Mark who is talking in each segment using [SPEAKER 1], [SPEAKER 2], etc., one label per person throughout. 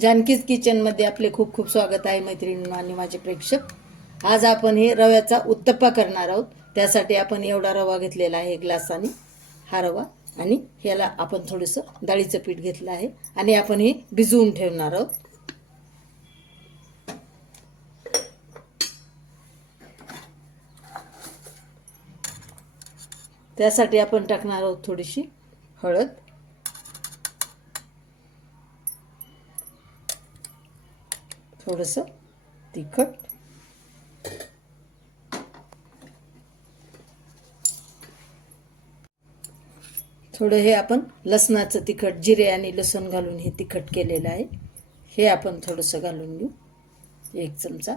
[SPEAKER 1] जानकीज किचनमध्ये आपले खूप खूप स्वागत आहे मैत्रिणी आणि माझे प्रेक्षक. आज आपण हे रव्याचा उत्तप्पा करणार आहोत. त्यासाठी आपण एवढा रवा घेतलेला आहे ग्लासाने. हा रवा आणि ह्याला आपण थोडंसं डाळीचं पीठ घेतलं आहे आणि आपण हे भिजवून ठेवणार आहोत. त्यासाठी आपण टाकणार आहोत थोडीशी हळद. थोडंसं तिखट. थोडं हे आपण लसणाचं तिखट जिरे आणि लसूण घालून हे तिखट केलेलं आहे. हे आपण थोडंसं घालून घेऊ. एक चमचा.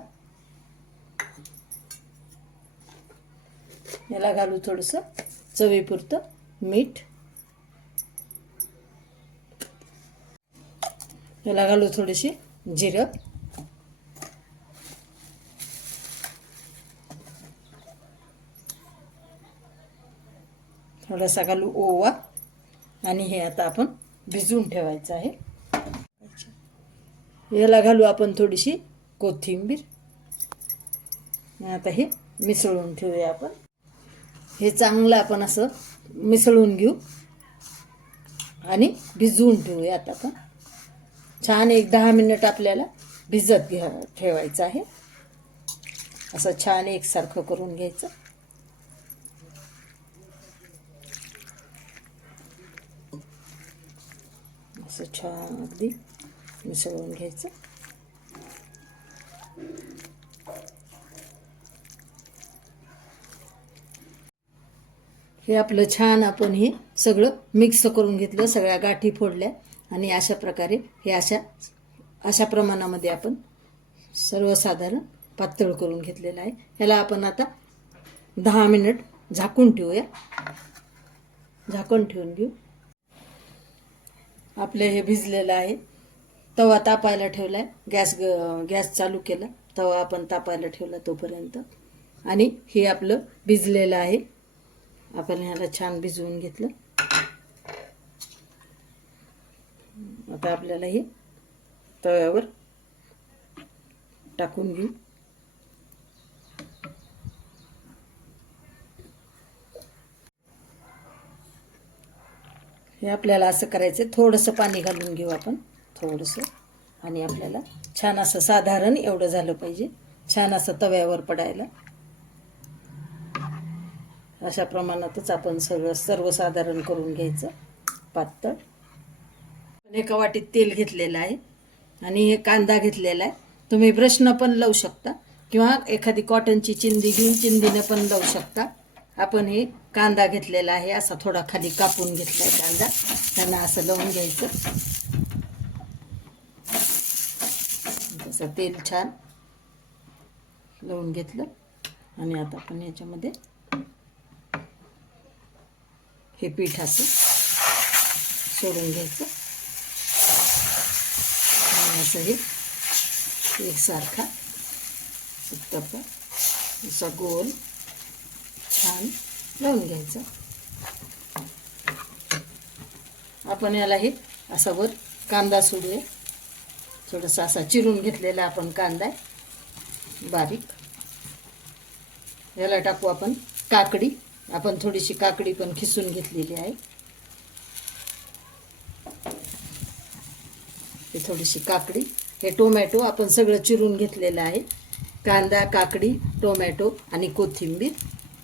[SPEAKER 1] याला घालू थोडंसं चवीपुरतं मीठ. याला घालू थोडीशी जिरं. थोडासा घालू ओवा आणि हे आता आपण भिजवून ठेवायचं आहे. याला घालू आपण थोडीशी कोथिंबीर. आता हे मिसळून ठेवूया आपण. हे चांगलं आपण असं मिसळून घेऊ आणि भिजवून ठेवूया आता आपण. छान एक दहा मिनिट आपल्याला भिजत घ्या ठेवायचं आहे. असं छान एकसारखं करून घ्यायचं. असं छान अगदी मिसळून घ्यायचं. हे आपलं छान आपण हे सगळं मिक्स करून घेतलं सगळ्या गाठी फोडल्या आणि अशा प्रकारे हे अशा अशा प्रमाणामध्ये आपण सर्वसाधारण पातळ करून घेतलेलं आहे. ह्याला आपण आता दहा मिनिट झाकून ठेवूया. झाकून ठेवून घेऊ. आपलं हे भिजलेलं आहे. तवा तापायला ठेवला आहे गॅस ग गॅस चालू केला. तवा आपण तापायला ठेवला तोपर्यंत. आणि हे आपलं भिजलेलं आहे. आपण ह्याला छान भिजवून घेतलं. आता आपल्याला हे तव्यावर टाकून घेऊ. हे आपल्याला असं करायचं थोडंसं पाणी घालून घेऊ आपण. थोडंसं. आणि आपल्याला छान असं साधारण एवढं झालं पाहिजे. छान असं तव्यावर पडायला. अशा प्रमाणातच आपण सगळं सर्वसाधारण करून घ्यायचं. पातळ. एका वाटीत तेल घेतलेलं आहे. आणि हे कांदा घेतलेला आहे. तुम्ही ब्रशनं पण लावू शकता. किंवा एखादी कॉटनची चिंदी घेऊन चिंदीनं पण लावू शकता. आपण हे कांदा घेतलेला आहे असा थोडा खाली कापून घेतला आहे कांदा. त्यांना असं लावून घ्यायचं. तसं तेल छान लावून घेतलं. आणि आता आपण याच्यामध्ये हे पीठ असं सोडून घ्यायचं. आणि असं हे एकसारखा उत्तप्पा असा गोल छान. लावून घ्यायचं. आपण याला हे असा वर कांदा सोडूया. थोडासा असा चिरून घेतलेला आपण कांदा बारीक. याला टाकू आपण काकडी. आपण थोडीशी काकडी पण खिसून घेतलेली आहे. ही थोडीशी काकडी. हे टोमॅटो आपण सगळं चिरून घेतलेलं आहे. कांदा काकडी टोमॅटो आणि कोथिंबीर.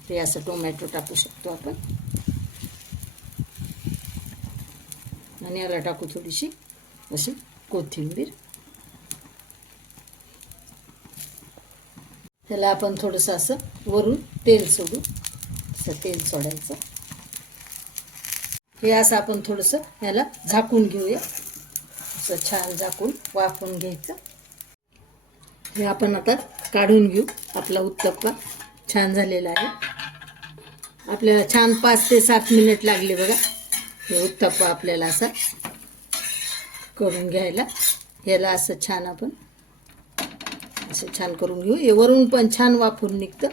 [SPEAKER 1] हे असं टोमॅटो टाकू शकतो आपण. आणि याला टाकू थोडीशी अशी कोथिंबीर. त्याला आपण थोडंसं असं वरून तेल सोडू. असं तेल सोडायचं. हे असं आपण थोडंसं याला झाकून घेऊया. असं छान झाकून वाफून घ्यायचं. हे आपण आता काढून घेऊ. आपला उत्तप्पा छान झालेला आहे. आपल्याला छान पाच ते सात मिनिट लागले बघा. हे उत्तप्पा आपल्याला असा करून घ्यायला. याला असं छान आपण असं छान करून घेऊ. हे वरून पण छान वापरून निघतं.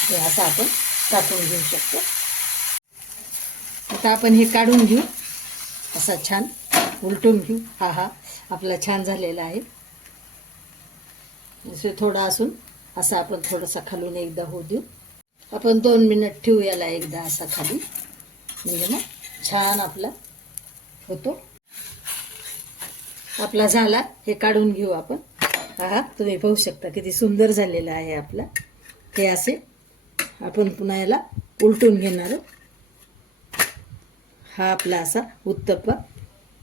[SPEAKER 1] हे असं आपण टाकून घेऊ शकतो. आता आपण हे काढून घेऊ. असा छान उलटून घेऊ. हा हा आपला छान झालेला आहे. असे थोडा असून असा आपण थोडासा खालून एकदा होऊ देऊ. आपण दोन मिनिट ठेवू याला एकदा असा खाली. म्हणजे मग छान आपला होतो. आपला झाला. हे काढून घेऊ आपण. हा तुम्ही पाहू शकता किती सुंदर झालेला आहे आपला. हे असे आपण पुन्हा याला उलटून घेणार हा आपला असा उत्तप्पा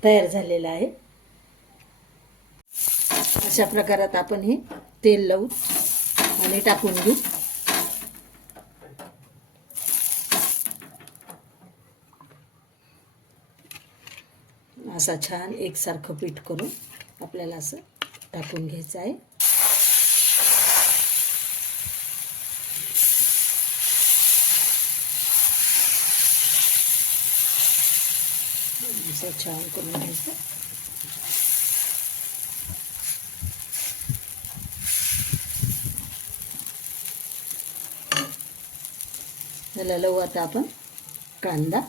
[SPEAKER 1] तयार झालेला आहे. अशा प्रकारात आपण हे तेल लावून आणि टाकून घेऊ. असा छान एकसारखं पीठ करून आपल्याला असं टाकून घ्यायचं आहे. असं छान करून घ्यायचं. त्याला लावू आता आपण कांदा.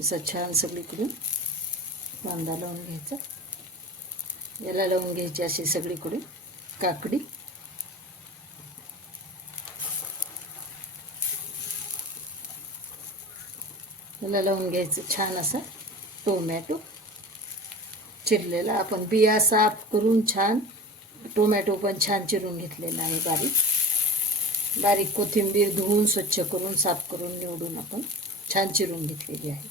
[SPEAKER 1] असं छान सगळीकडून कांदा लावून घ्यायचा. याला लावून घ्यायची अशी सगळीकडून काकडी. याला लावून घ्यायचं छान असं टोमॅटो. चिरलेला आपण बिया साफ करून छान टोमॅटो पण छान चिरून घेतलेला आहे बारीक. बारीक कोथिंबीर धुवून स्वच्छ करून साफ करून निवडून आपण छान चिरून घेतलेली आहे.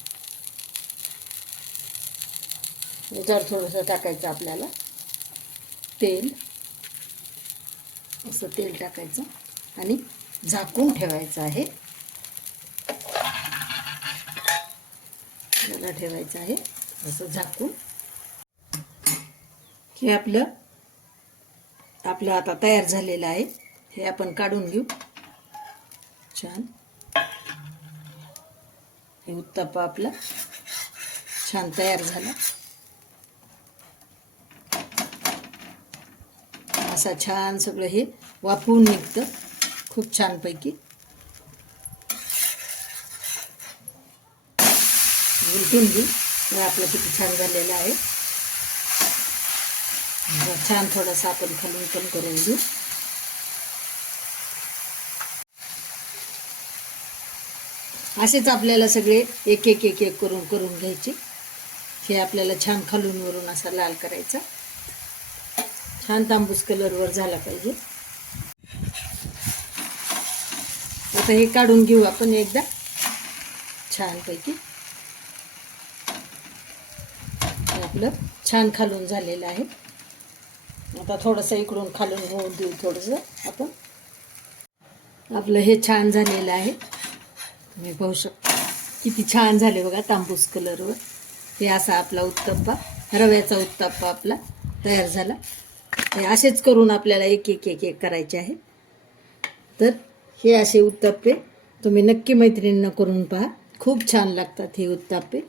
[SPEAKER 1] याच्यावर थोडंसं टाकायचं आपल्याला तेल. असं तेल टाकायचं आणि झाकून ठेवायचं आहे. ठेवायचं आहे. असं झाकून. हे आपलं आपलं आता तयार झालेलं आहे. हे आपण काढून घेऊ. छान. हे उत्तप्पा आपला छान तयार झाला. असा छान सगळं हे वाफवून निघतं. खूप छानपैकी. उलटून घेऊ. हे आपलं किती छान झालेलं आहे. छान थोडासा आपण खालून पण करून घेऊ. असेच आपल्याला सगळे एक एक एक एक करून करून घ्यायचे. हे आपल्याला छान खालून वरून असा लाल करायचा. छान तांबूस कलरवर झाला पाहिजे. आता हे काढून घेऊ आपण एकदा. छानपैकी. आपलं छान खालून झालेलं आहे. आता थोडंसं इकडून खालून होऊन देऊ थोडंसं आपण. आपलं हे छान झालेलं आहे. तुम्ही पाहू शकता. किती छान झाले बघा तांबूस कलरवर. हे असा आपला उत्तप्पा रव्याचा उत्तप्पा आपला तयार झाला. हे असेच करून आपल्याला एक एक एक एक करायचे आहे. तर हे असे उत्तप्पे तुम्ही नक्की मैत्रिणींना करून पहा. खूप छान लागतात हे उत्तापे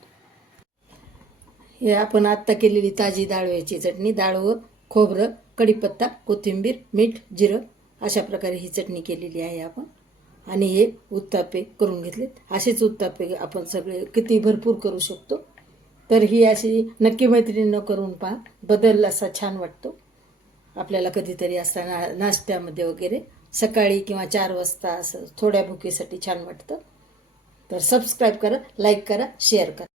[SPEAKER 1] हे आपण आत्ता केलेली ताजी डाळव्याची चटणी. डाळवं खोबरं कढीपत्ता कोथिंबीर मीठ जिरं अशा प्रकारे ही चटणी केलेली आहे आपण. आणि हे उत्तापे करून घेतलेत. असेच उत्तापे आपण सगळे किती भरपूर करू शकतो. तर ही अशी नक्की मैत्रिणीनं करून पहा. बदल असा छान वाटतो. आपल्याला कधीतरी असा ना नाश्त्यामध्ये वगैरे सकाळी किंवा चार वाजता असं थोड्या भुकेसाठी छान वाटतं. तर सबस्क्राईब करा लाईक करा शेअर करा.